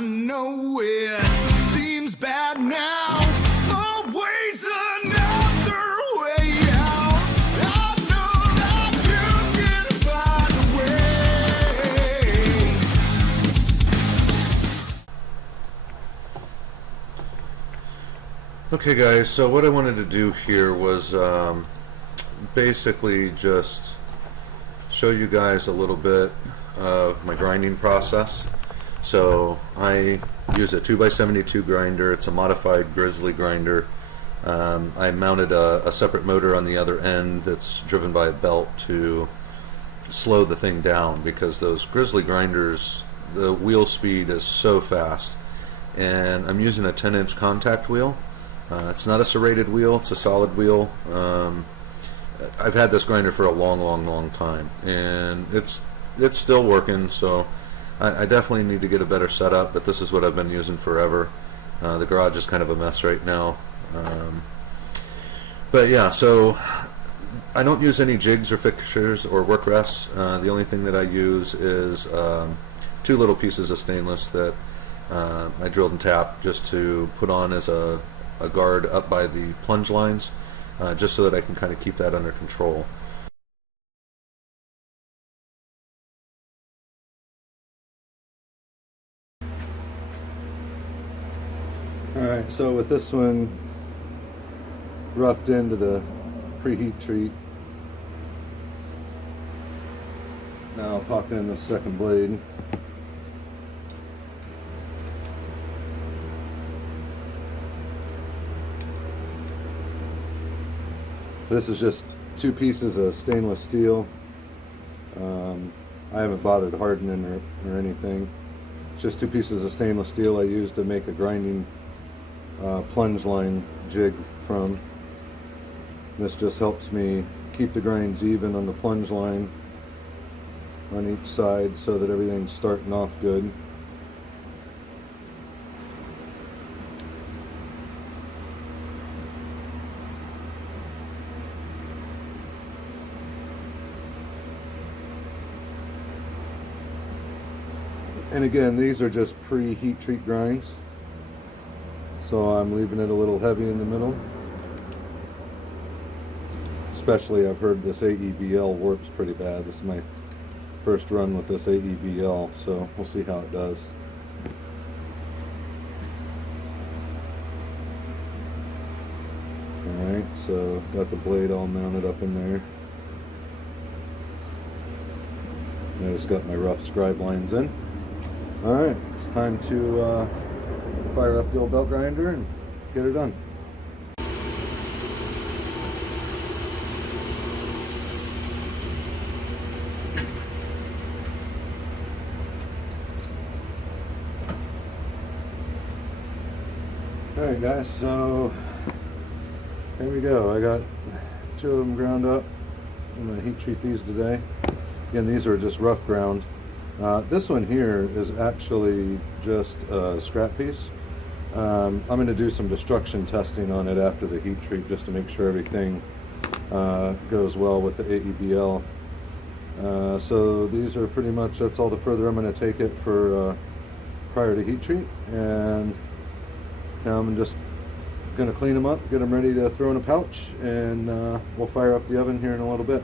I know it seems bad now. Always another way out. I know that you can find a way. Okay guys, so what I wanted to do here was basically just show you guys a little bit of my grinding process. So I use a 2x72 grinder. It's a modified Grizzly grinder. I mounted a separate motor on the other end that's driven by a belt to slow the thing down, because those Grizzly grinders, the wheel speed is so fast. And I'm using a 10-inch contact wheel. It's not a serrated wheel, it's a solid wheel. I've had this grinder for a long time, and it's still working, so I definitely need to get a better setup, but this is what I've been using forever. The garage is kind of a mess right now. But yeah, so I don't use any jigs or fixtures or work rests. The only thing that I use is 2 little pieces of stainless that I drilled and tapped just to put on as a guard up by the plunge lines, just so that I can kind of keep that under control. Alright, so with this one roughed into the preheat treat, now I'll pop in the second blade. This is just 2 pieces of stainless steel. I haven't bothered hardening or anything. It's just 2 pieces of stainless steel I use to make a grinding plunge line jig from. This just helps me keep the grinds even on the plunge line on each side so that everything's starting off good. And again, these are just pre-heat treat grinds, so I'm leaving it a little heavy in the middle. Especially, I've heard this AEBL warps pretty bad. This is my first run with this AEBL, so we'll see how it does. Alright, so got the blade all mounted up in there. I just got my rough scribe lines in. Alright, it's time to fire up the old belt grinder and get her done. Alright guys, so here we go. I got 2 of them ground up. I'm going to heat treat these today. Again, these are just rough ground. This one here is actually just a scrap piece. I'm going to do some destruction testing on it after the heat treat, just to make sure everything goes well with the AEBL. So these are pretty much, that's all the further I'm going to take it for prior to heat treat. And now I'm just going to clean them up, get them ready to throw in a pouch, and we'll fire up the oven here in a little bit.